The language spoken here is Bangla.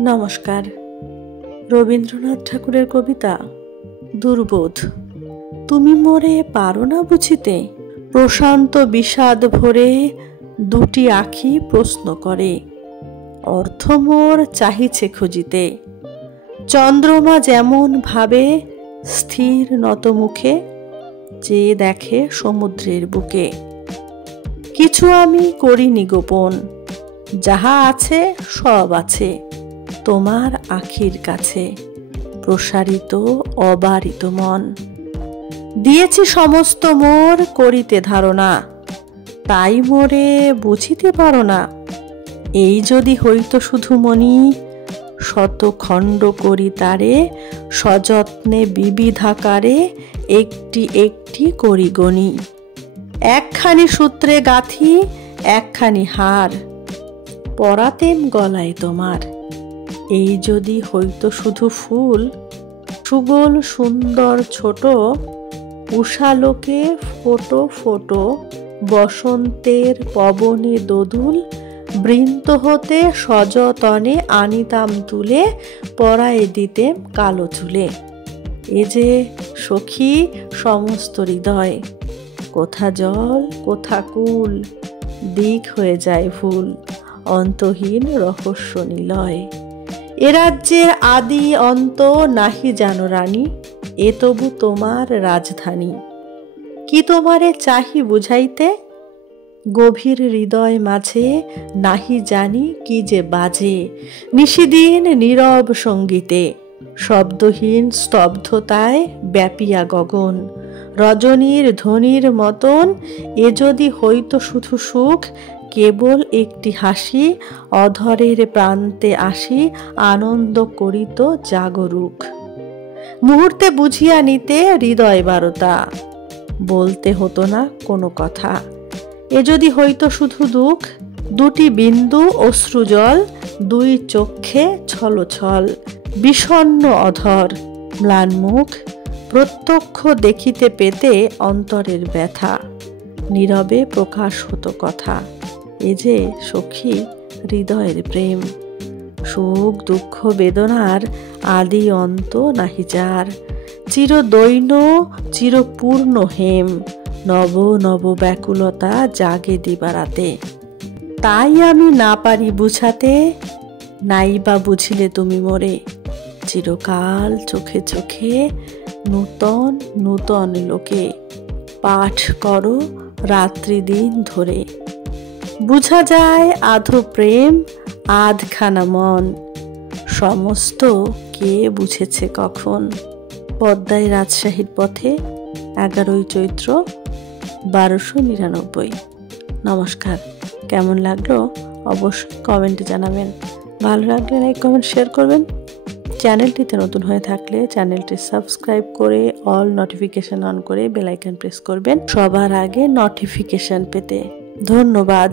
নমস্কার। রবীন্দ্রনাথ ঠাকুরের কবিতা দুর্বোধ। তুমি মোরে পারো না বুঝিতে, প্রশান্ত বিষাদ ভরে দুটি আখি প্রশ্ন করে, অর্থ মোর চাহিছে খুঁজিতে। চন্দ্রমা যেমন ভাবে স্থির নত মুখে, চেয়ে দেখে সমুদ্রের বুকে। কিছু আমি করিনি গোপন, যাহা আছে সব আছে তোমার আখির কাছে, প্রসারিত অবারিত মন। দিয়েছি সমস্ত মোর করিতে ধারণা, তাই মোরে বুঝিতে পারো না। এই যদি হইতো শুধু মনি, শত খণ্ড করি তারে সযত্নে বিবিধাকারে একটি একটি করি গণি। একখানি সূত্রে গাঁথি একখানি হার, পরাতেম গলায় তোমার। এই যদি হইতো শুধু ফুল, সুগোল সুন্দর ছোট, উষালোকে ফোটো ফোটো বসন্তের পবনে দোদুল, বৃন্ত হতে সযতনে আনিতাম তুলে, পরায়ে দিতেম কালো চুলে। এ যে সখী সমস্ত হৃদয়, কোথা জল কোথা কুল, দিক হয়ে যায় ভুল, অন্তহীন রহস্য নিলয়। এ রাজ্যের আদি অন্ত নাহি জানো রানী, এ তবু তোমার রাজধানী। কি তোমারে চাহি বুঝাইতে, গভীর হৃদয় মাঝে নাহি জানি কি যে বাজে। নিশিদিন নীরব সঙ্গীতে, শব্দহীন স্তব্ধতায় ব্যাপিয়া গগন, রজনীর ধ্বনির মতন। এ যদি হইতো শুধু সুখ, কেবল একটি হাসি, অধরের প্রান্তে আসি আনন্দ করিত জাগরুক। মুহূর্তে বুঝিয়া নিতে হৃদয় বারতা, বলতে হতো না কোনো কথা। এ যদি হইতো শুধু দুঃখ, দুটি বিন্দু অশ্রুজল, দুই চক্ষে ছলছল, বিষণ্ণ অধর ম্লান মুখ, প্রত্যক্ষ দেখিতে পেতে অন্তরের ব্যথা, নীরবে প্রকাশ হতো কথা। এ যে সখী হৃদয়ের প্রেম, সুখ দুঃখ বেদনার আদি অন্ত নাহি যার। চিরদৈন্য চিরপূর্ণ হেম, নব নব ব্যাকুলতা জাগে দিবারাতে। তাই আমি না পারি বুঝাতে, নাই বা বুঝিলে তুমি মোরে। চিরকাল চোখে চোখে নূতন নূতন লোকে, পাঠ করো রাত্রি দিন ধরে। বুঝা যায় আধো প্রেম আধখানা মন, সমস্ত কে বুঝেছে কখন। পদ্মায় রাজশাহীর পথে, 11ই চৈত্র 1299। নমস্কার। কেমন লাগলো অবশ্যই কমেন্টে জানাবেন। ভালো লাগলে লাইক কমেন্ট শেয়ার করবেন। চ্যানেলটিতে নতুন হয়ে থাকলে চ্যানেলটি সাবস্ক্রাইব করে অল নোটিফিকেশন অন করে বেল আইকন প্রেস করবেন সবার আগে নোটিফিকেশন পেতে। ধন্যবাদ।